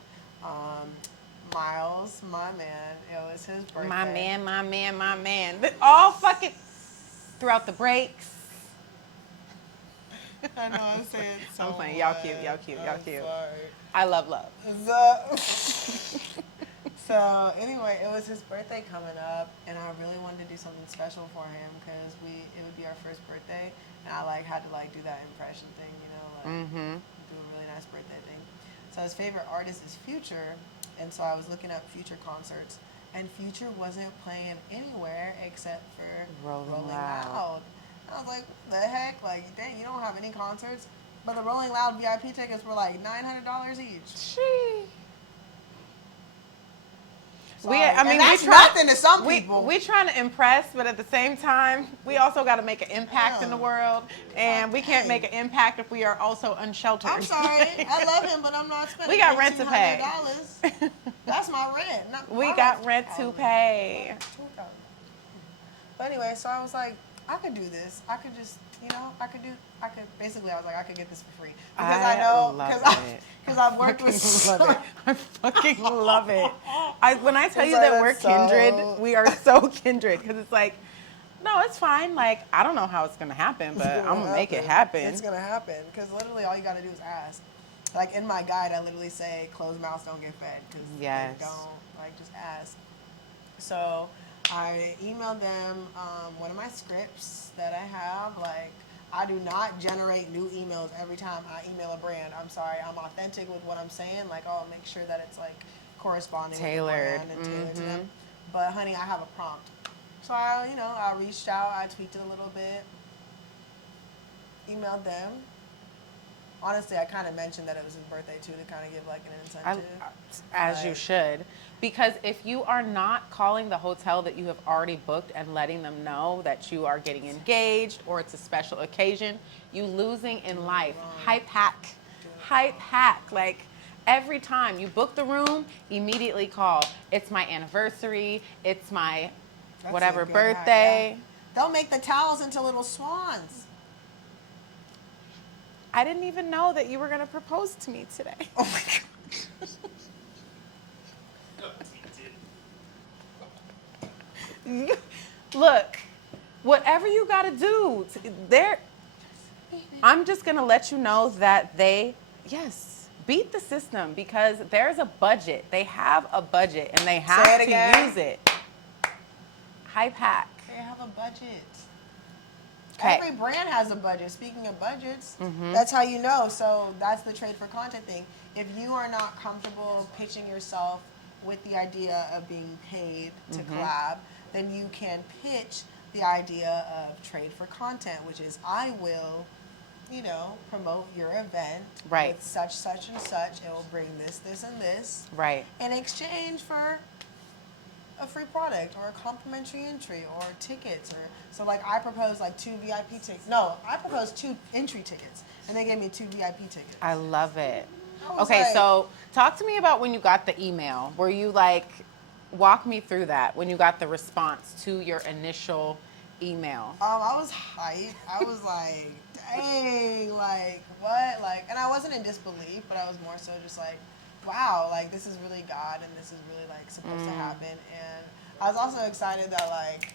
Miles, my man, it was his birthday. My man. All fucking throughout the breaks. I know I'm saying so I'm playing. Y'all cute. Sorry. I love love. So anyway, it was his birthday coming up, and I really wanted to do something special for him because it would be our first birthday, and I had to do that impression thing, do a really nice birthday thing. So his favorite artist is Future, and so I was looking up Future concerts, and Future wasn't playing anywhere except for Rolling Loud. I was like, what the heck? Dang, you don't have any concerts? But the Rolling Loud VIP tickets were like $900 each. That's nothing to some people. We trying to impress, but at the same time, we also got to make an impact in the world, and we can't make an impact if we are also unsheltered. I'm sorry, I love him, but I'm not spending. We got rent to pay. $1,800. That's my rent. We got rent to pay. But anyway, so I was like, I could do this. I could just, basically, I was like, I could get this for free. Because I know, because I've worked with. I fucking love it. When I tell you that we're kindred, we are so kindred. Because it's like, no, it's fine. I don't know how it's going to happen, but I'm going to make it happen. It's going to happen. Because literally all you got to do is ask. In my guide, I literally say, closed mouths don't get fed. Because they don't, just ask. So I emailed them one of my scripts that I have. I do not generate new emails every time I email a brand. I'm sorry. I'm authentic with what I'm saying. I'll make sure that it's corresponding tailored. with the brand and tailored to them. But honey, I have a prompt. So I reached out. I tweaked it a little bit. Emailed them. Honestly, I kind of mentioned that it was his birthday too to kind of give an incentive. As you should. Because if you are not calling the hotel that you have already booked and letting them know that you are getting engaged or it's a special occasion, you losing in life. Hype hack. Hype hack. Like, every time you book the room, immediately call. It's my anniversary. It's my whatever birthday. They'll make the towels into little swans. I didn't even know that you were going to propose to me today. Oh my God. Look, whatever you got to do, I'm just going to let you know that yes, beat the system because there's a budget. They have a budget and they have to use it. Hype hack. They have a budget. Okay. Every brand has a budget. Speaking of budgets, that's how you know. So that's the trade for content thing. If you are not comfortable pitching yourself with the idea of being paid to collab, then you can pitch the idea of trade for content, which is I will, promote your event with such, such, and such. It will bring this, this, and this. Right. In exchange for a free product or a complimentary entry or tickets. So like I proposed like 2 VIP tickets. No, I proposed 2 entry tickets and they gave me 2 VIP tickets. I love it. Okay, so talk to me about when you got the email. Were you like, walk me through that, when you got the response to your initial email? I was hyped. I was like, dang, like what? Like, and I wasn't in disbelief, but I was more so just like, wow, like this is really God and this is really like supposed to happen. And I was also excited that like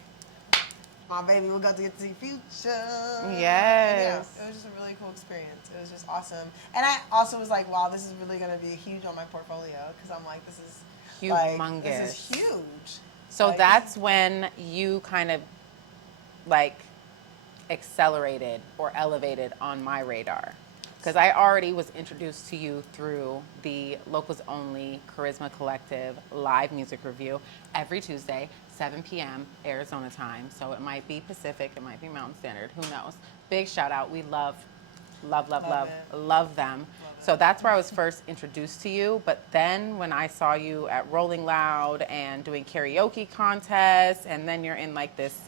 my baby will go to get to see Future. Yes. It was just a really cool experience. It was just awesome. And I also was like, wow, this is really going to be huge on my portfolio because I'm like, this is humongous. Like, this is huge. So like, that's when you kind of like accelerated or elevated on my radar. Because I already was introduced to you through the Locals Only Charisma Collective live music review every Tuesday, 7 p.m. Arizona time. So it might be Pacific, it might be Mountain Standard, who knows. Big shout out. We love them. So that's where I was first introduced to you. But then when I saw you at Rolling Loud and doing karaoke contests, and then you're in like this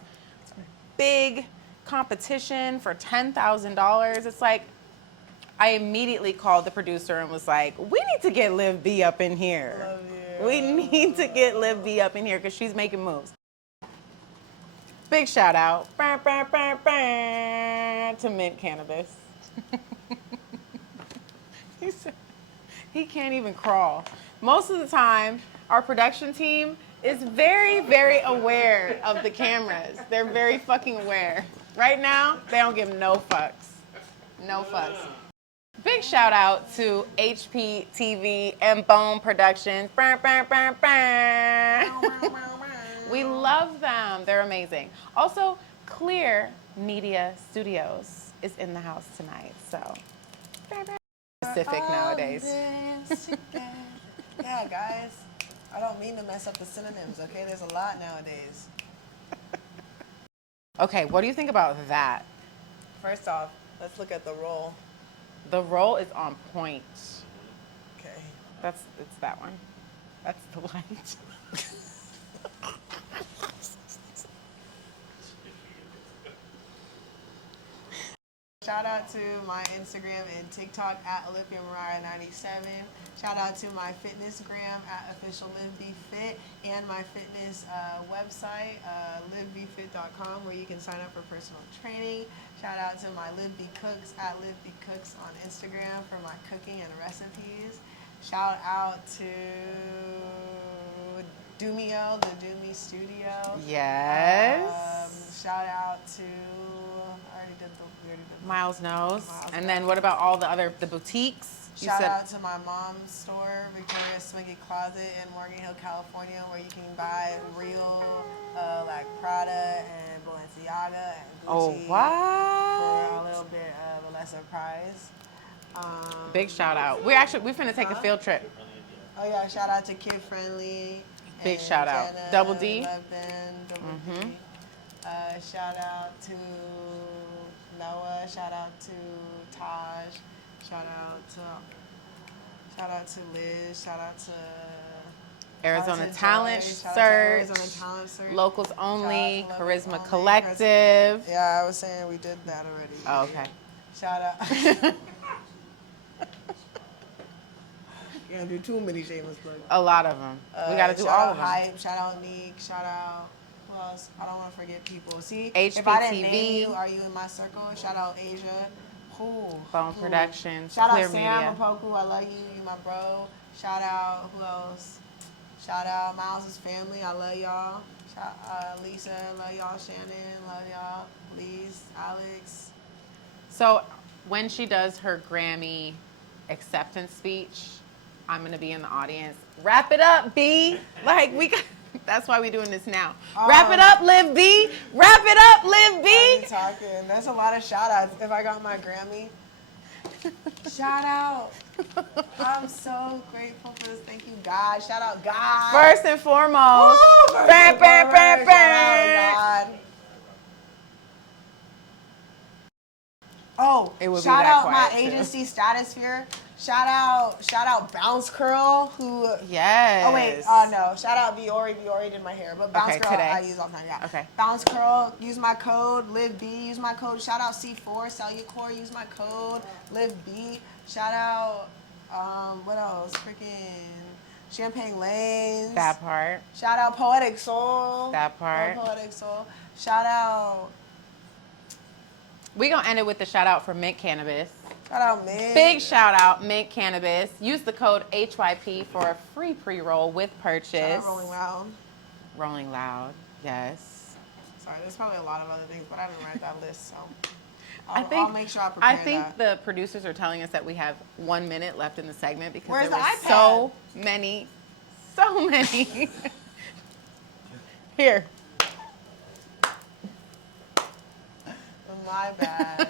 big competition for $10,000, it's like, I immediately called the producer and was like, we need to get Liv B up in here. Love you. We need to get Liv B up in here because she's making moves. Big shout out to Mint Cannabis. He can't even crawl. Most of the time, our production team is very, very aware of the cameras. They're very fucking aware. Right now, they don't give no fucks. No fucks. Big shout out to HPTV and Bone Productions. We love them. They're amazing. Also, Clear Media Studios is in the house tonight. So, Pacific nowadays. Yeah, guys. I don't mean to mess up the synonyms, okay? There's a lot nowadays. Okay, what do you think about that? First off, let's look at the roll. The roll is on point. Okay. It's that one. That's the light. Shout out to my Instagram and TikTok at OlympiaMariah97. Shout out to my fitness gram at officiallivbfit and my fitness website, livbfit.com, where you can sign up for personal training. Shout out to my Liv B Cooks at Liv B Cooks on Instagram for my cooking and recipes. Shout out to Dumio, the Dumi Studio. Yes. Shout out to, we already did the Miles Knows. And then what about all the boutiques? Shout out to my mom's store, Victoria's Swingy Closet in Morgan Hill, California, where you can buy real like Prada and Balenciaga and Gucci for a little bit of a lesser price. Big shout out. We're finna take a field trip. Oh yeah, shout out to Kid Friendly. Big shout out. Jenna, Double D. Double D. Shout out to Noah. Shout out to Taj. Shout out to Liz. Shout out to Arizona Joy. Talent Shout out to Search. Arizona Talent Search. Locals Only. Shout out to Charisma Locals Only, Collective. Yeah, I was saying we did that already. Oh, okay. Shout out. Can't do too many shameless plugs. A lot of them. We got to do shout all out of them. Hype, shout out Nique, shout out, who else? I don't want to forget people. See, HPTV. if I didn't name you, are you in my circle? Shout out Asia. Bone Productions. Shout Clear out Sam Media. Apoku, I love you, you my bro. Shout out, who else? Shout out Miles' family, I love y'all. Shout Lisa, love y'all. Shannon, love y'all. Lise, Alex. So when she does her Grammy acceptance speech, I'm gonna be in the audience. Wrap it up, B. Like we got. That's why we're doing this now. Wrap it up, Liv B. Wrap it up, Liv B. I be talking. That's a lot of shout outs. If I got my Grammy. Shout out. I'm so grateful for this. Thank you, God. Shout out, God. First and foremost. Woo! First Bam, and bam, bam, foremost, bam. shout out, God. Oh, It would be shout that out my quiet, too. agency, Stratosphere. Shout out Bounce Curl, who. Yes. Oh wait, no. Shout out Viore. Viore did my hair, but Bounce Okay, Curl today. I use all the time. Yeah. Okay. Bounce Curl, use my code. Liv B, use my code. Shout out C4, Cellucor, use my code. Liv B. Shout out, what else? Freaking Champagne Lanes. That part. Shout out Poetic Soul. That part. Love Poetic Soul. Shout out. We gonna end it with the shout out for Mint Cannabis. Shout out Mint. Big shout out Mint Cannabis. Use the code HYP for a free pre-roll with purchase. Shout out Rolling Loud. Rolling Loud. Yes. Sorry, there's probably a lot of other things, but I didn't write that list, so I'll make sure I prepare I think that. the producers are telling us that we have 1 minute left in the segment because Where's there the were iPad? so many. Here. My bad.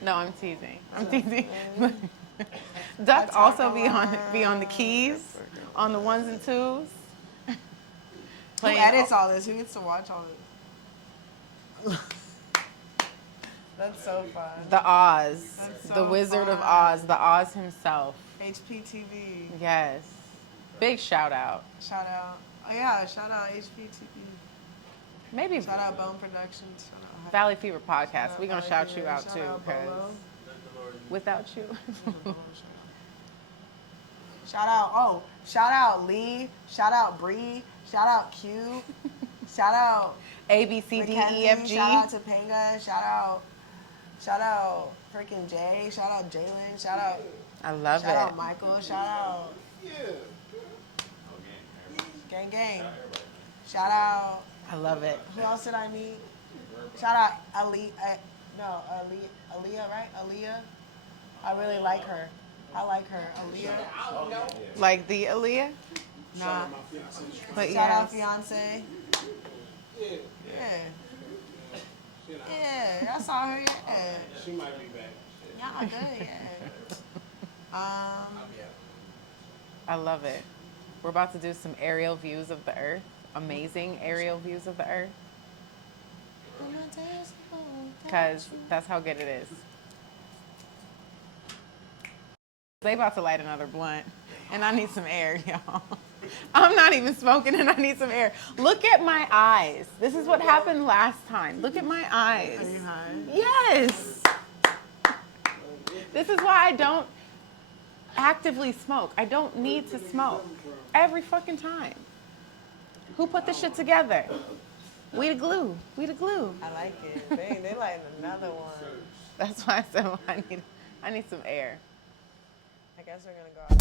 No, I'm teasing. Duck also be on the keys, on the ones and twos. Who edits all this? Who gets to watch all this? That's so fun. The Oz, That's the so Wizard of fun. Oz, the Oz himself. HPTV. Yes. Big shout out. Shout out. Oh yeah, shout out HPTV. Maybe Shout out Bone Productions. Shout out Valley Fever Podcast. We're going to Valley shout you Fever. out Shout too out because Bolo. without you. Shout out, shout out Lee, shout out Bree, shout out Q, shout out A, B, C, D, Mackenzie, E, F, G. shout out Topanga, shout out freaking Jay, shout out Jalen, shout out I love shout it. out Michael, shout out Gang Gang, shout out, I love it. who else did I meet? Shout out Aaliyah, right? Aaliyah. I really like her. I like her. Aaliyah. Like the Aaliyah? Nah. But Shout out yes. fiance. Yeah. Yeah, I saw her. Yeah. She might be back. Y'all good. Yeah. I love it. We're about to do some aerial views of the earth. Amazing aerial views of the earth. Because that's how good it is. They about to light another blunt. And I need some air, y'all. I'm not even smoking and I need some air. Look at my eyes. This is what happened last time. Look at my eyes. Are you high? Yes. This is why I don't actively smoke. I don't need to smoke every fucking time. Who put this shit together? We the glue. We the glue. I like it. They lighting another one. That's why I said I need some air. I guess we're gonna go out.